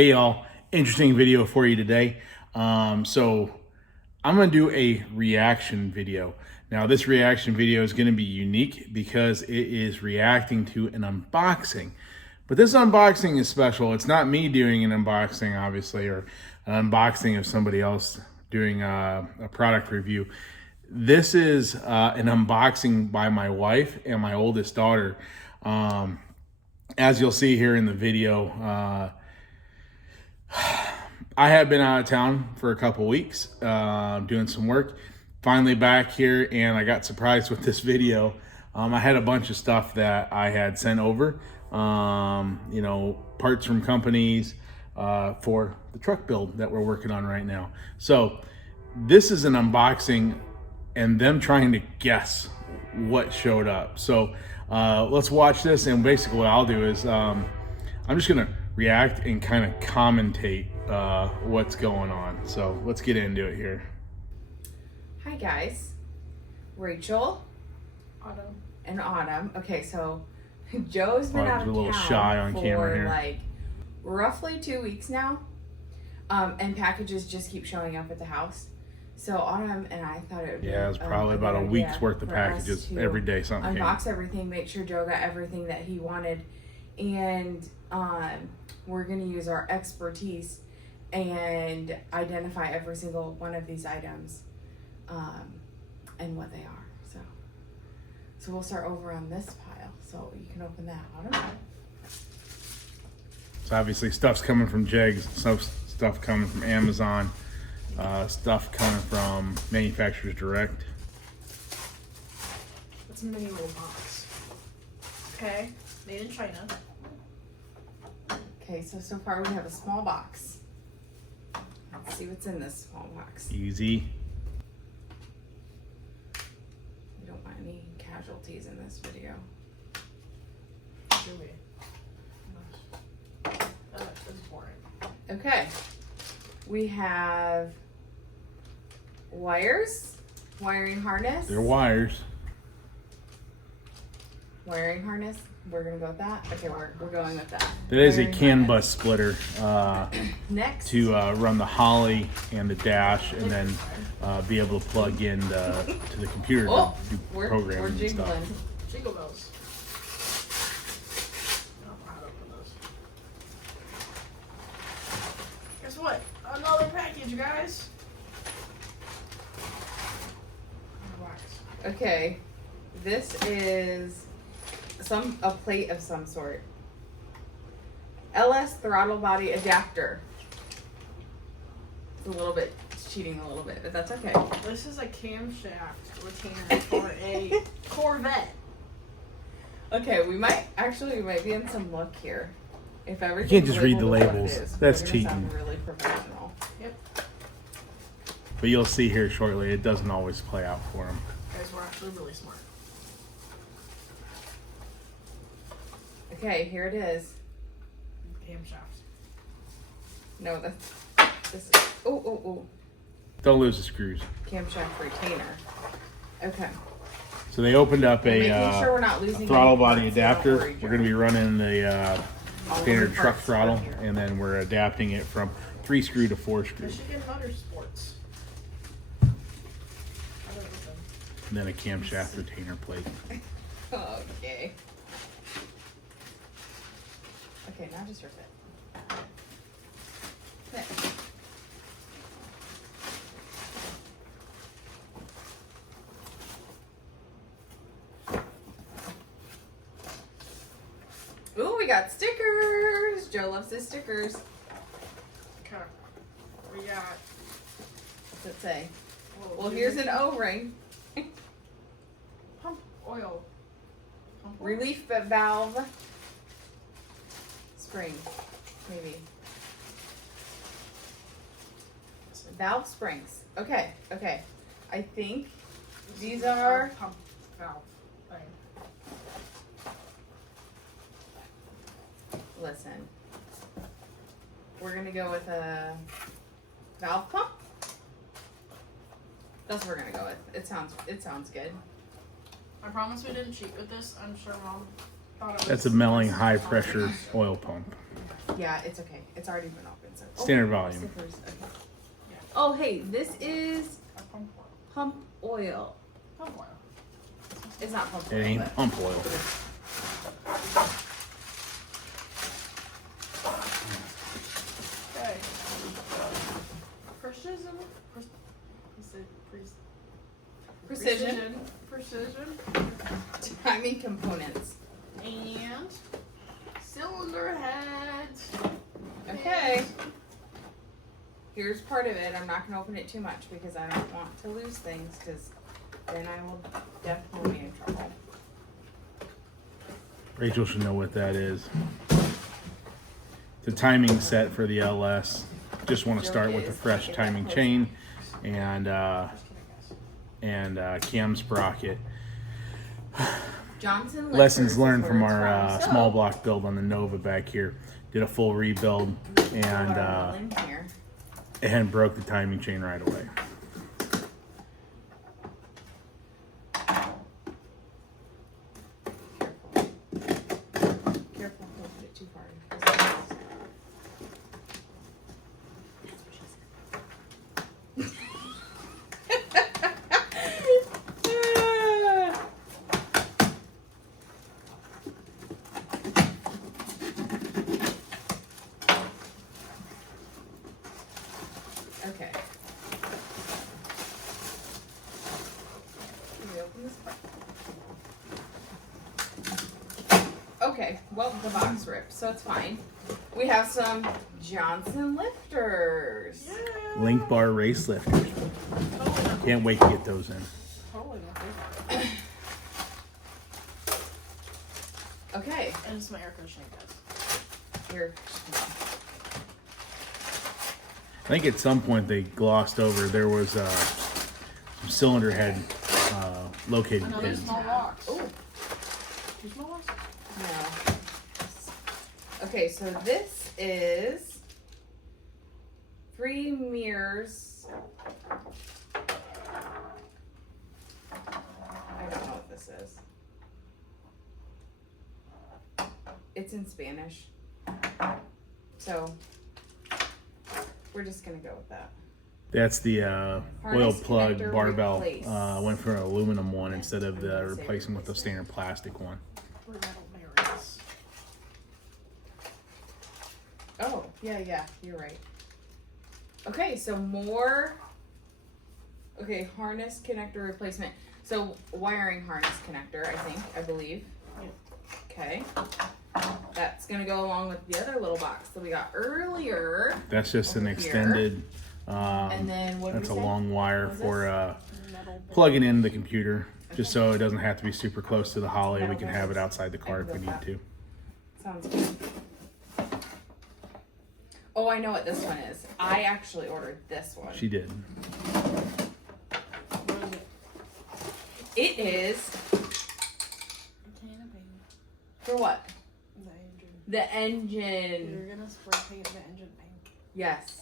Hey y'all, interesting video for you today. So I'm gonna do a reaction video. Now this reaction video is gonna be unique because it is reacting to an unboxing. But this unboxing is special. It's not me doing an unboxing, obviously, or an unboxing of somebody else doing a product review. This is an unboxing by my wife and my oldest daughter. As you'll see here in the video, I have been out of town for a couple weeks doing some work. Finally back here, and I got surprised with this video. I had a bunch of stuff that I had sent over, you know, parts from companies for the truck build that we're working on right now. So this is an unboxing and them trying to guess what showed up. So let's watch this, and basically what I'll do is I'm just gonna react and kind of commentate what's going on. So let's get into it here. Hi guys, Rachel, Autumn, and Autumn. Okay, so Joe's been out of a little town shy on for camera here. like roughly 2 weeks now, and packages just keep showing up at the house. So Autumn and I thought it would be It was probably about a week's worth of packages every day. Something unbox everything, make sure Joe got everything that he wanted, and we're gonna use our expertise and identify every single one of these items and what they are. So we'll start over on this pile. So you can open that, Autumn. So obviously stuff's coming from Jegs, stuff coming from Amazon, stuff coming from manufacturers direct. it's a mini little box. Okay, made in China. Okay, so far we have a small box. Let's see what's in this small box. Easy. We don't want any casualties in this video. Do we? That's boring. Okay, we have wires, wiring harness. They're wires. Wiring harness. We're gonna go with that. Okay, we're going with that. That is a Wiring CAN harness. bus splitter Next. to run the Holly and the dash, and then be able to plug in to the computer Oh, to do we're programming and jiggling. stuff. Jingle bells. I don't know how to open those. Guess what? Another package, guys. Wax. Okay, this is a plate of some sort. LS throttle body adapter. It's cheating a little bit, but that's okay. This is a camshaft retainer for a Corvette. Okay, we might be in some luck here. If everything can't just read the labeled what it labels. is, That's we're gonna cheating. sound really professional. Yep. But you'll see here shortly, it doesn't always play out for them. Guys, we're actually really smart. Okay, here it is. Camshaft. No, this is oh Don't lose the screws. camshaft retainer. Okay. So they opened up We're a making sure we're not losing throttle any body parts, so don't adapter. worry, We're going to be running the All standard the truck parts throttle, are here. and then we're adapting it from 3 screw to 4 screw, Michigan Motorsports. and then a camshaft retainer plate. Okay. Okay, now just rip it. Next. Ooh, we got stickers. Joe loves his stickers. Okay. We got. What's it say? Well, here's an O-ring. Pump oil. Pump oil? Relief valve. Spring, maybe. Valve springs. Okay. I think these are. Pump valve thing. Listen. We're gonna go with a valve pump. That's what we're gonna go with. It sounds good. I promise we didn't cheat with this. I'm sure Mom thought it was. That's a milling high pressure oil pump. Yeah, it's okay. It's already been opened. So. Standard volume. Stickers. Okay. Yeah. Oh, hey, this is A pump oil. pump oil. Pump oil. It's not pump It oil. ain't but- pump oil. Okay. Precision. Precision. Timing components. And cylinder heads. Okay. Here's part of it. I'm not going to open it too much because I don't want to lose things because then I will definitely be in trouble. Rachel should know what that is. It's a timing set for the LS. Just want to start with the fresh timing chain and cam sprocket. Johnson Lessons Lifters learned is from where our it's from. small block build on the Nova back here. Did a full rebuild And here. and broke the timing chain right away. Careful, don't put it too far. Okay. Can we open this part? Okay, well, the box ripped, so it's fine. We have some Johnson lifters. Yeah. Link bar race lifters. Totally not, Can't wait to get those in. totally not big. Okay, And it's my air conditioning test. here. I think at some point they glossed over there was some cylinder head located Another pins. small box. Oh, Two small boxes? no. Okay, so this is 3 mirrors. I don't know what this is. It's in Spanish. So we're just gonna go with that. That's the oil Harness plug connector barbell. replace. Went for an aluminum one instead of the replacing with the standard plastic one. Three metal mirrors. Oh, yeah, you're right. Okay, so more. Okay, harness connector replacement. So wiring harness connector, I believe. Yep. Okay. That's gonna go along with the other little box that we got earlier. That's just an Over here. extended. And then what did That's we a say? long wire What is for Metal. plugging in the computer, just so it doesn't have to be super close to the holly. We can Metal have it bearings. outside the car if we need to. Sounds good. Oh, I know what this one is. I actually ordered this one. She did. What is it? It is Can of paint. for what? The engine. The engine. You're gonna spray paint the engine pink. Yes.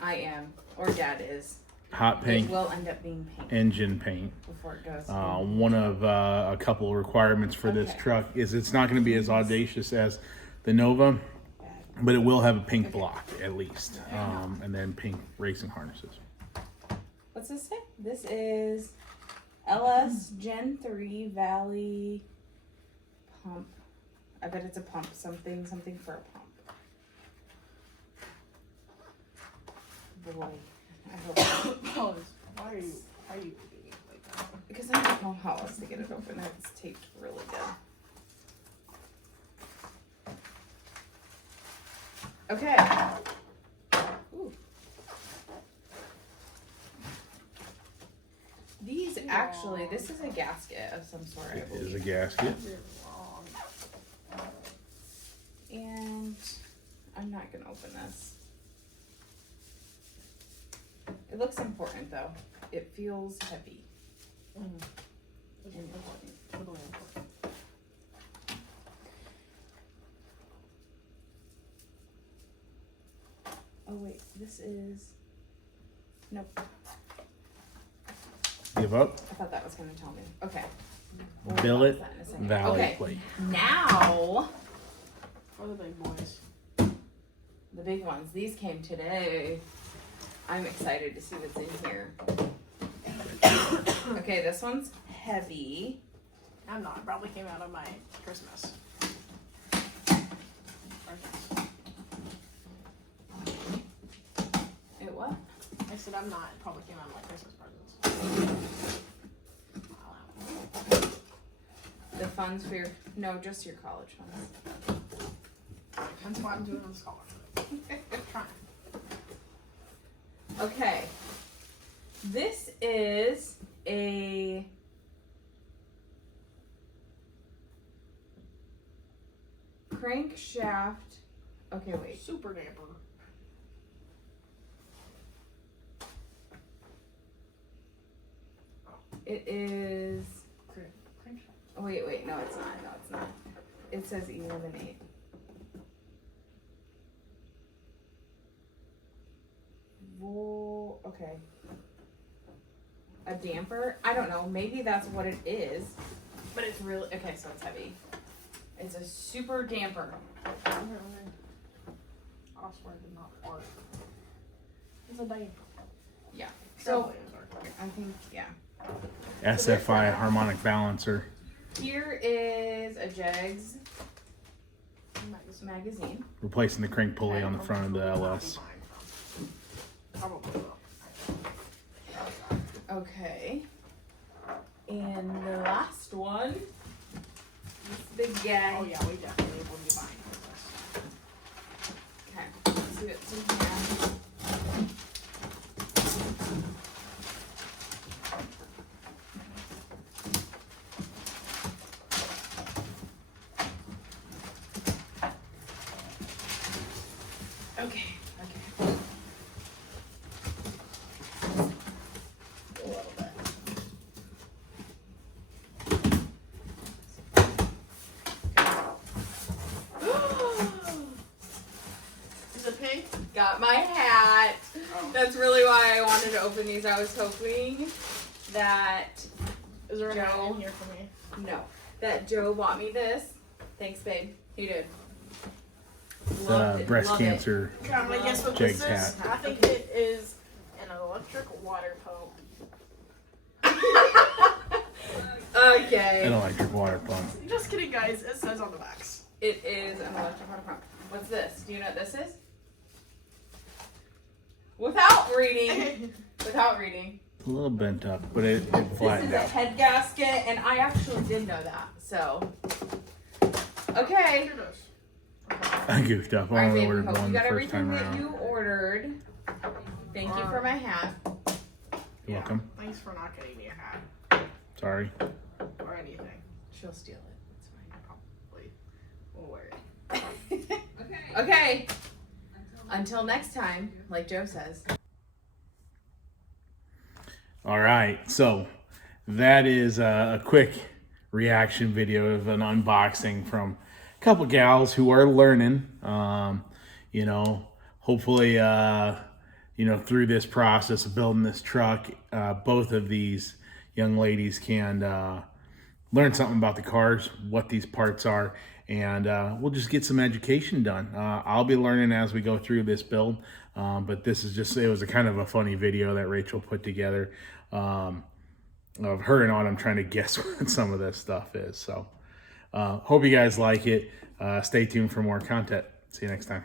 I am, or Dad is. Hot It paint will end up being pink engine paint. before it goes. One of a couple of requirements for this Okay. truck is it's not going to be as audacious as the Nova, but it will have a pink block at least, and then pink racing harnesses. What's this say? This is LS Gen 3 Valley pump. I bet it's a pump. Something for a pump. Boy, I hope Why are you doing it like that? because I don't know how else to get it open. It's taped really good. Okay. Ooh. These actually, this is a gasket of some sort, I It is a believe. gasket. You're wrong. And I'm not gonna open this. It looks important though. It feels heavy. It's Important. totally important. Oh wait, this is. Nope. Give up. I thought that was gonna tell me. Okay. We'll Billet unbox that in a second. Valley Okay, plate. now For the big boys. the big ones. These came today. I'm excited to see what's in here. Okay, this one's heavy. I'm not. It probably came out of my Christmas. It what? I said I'm not. It probably came out of my Christmas presents. The funds for your, no, just your college funds. That's why I'm doing on scholarship. Trying. Okay. This is a crankshaft. Okay, wait. Super damper. It is. Crankshaft. Oh, wait. No, it's not. No, it's not. It says eliminate. Okay. A damper? I don't know. Maybe that's what it is. But it's really. Okay, so it's heavy. It's a super damper. I swear it did not work. It's a damper. Yeah. So, I think, yeah. SFI harmonic balancer. Here is a Jegs magazine. Replacing the crank pulley on the front of the LS. Probably will. Okay. And the last one, this big guy. Oh yeah, we definitely will be buying this. Okay, let's see what's in here. Okay. A little bit. Is it pink? Got my hat. Oh. That's really why I wanted to open these. I was hoping that Is there a hat No. in here for me? that Joe bought me this. Thanks, babe. He did. The breast love it. cancer. Okay, I'm gonna guess what Jake's this is. hat. I think it is an electric water pump. Okay. An electric water pump. Just kidding, guys. It says on the box. It is an electric water pump. What's this? Do you know what this is? Without reading. Without reading. A little bent up, but it This is flattened a out. head gasket, and I actually did know that. So, okay. Here it is. I goofed up. All I right, only baby. ordered Hope you one the got first time everything that around. you ordered. Thank you for my hat. You're welcome. Thanks for not getting me a hat Sorry. or anything. She'll steal it. It's Probably. We'll wear it. fine. Okay. Until next time, like Joe says. All right, so that is a quick reaction video of an unboxing from a couple gals who are learning. You know, hopefully, you know, through this process of building this truck, both of these young ladies can learn something about the cars, what these parts are, and we'll just get some education done. I'll be learning as we go through this build, but this is just, it was a kind of a funny video that Rachel put together of her and Autumn trying to guess what some of this stuff is. So hope you guys like it. Stay tuned for more content. See you next time.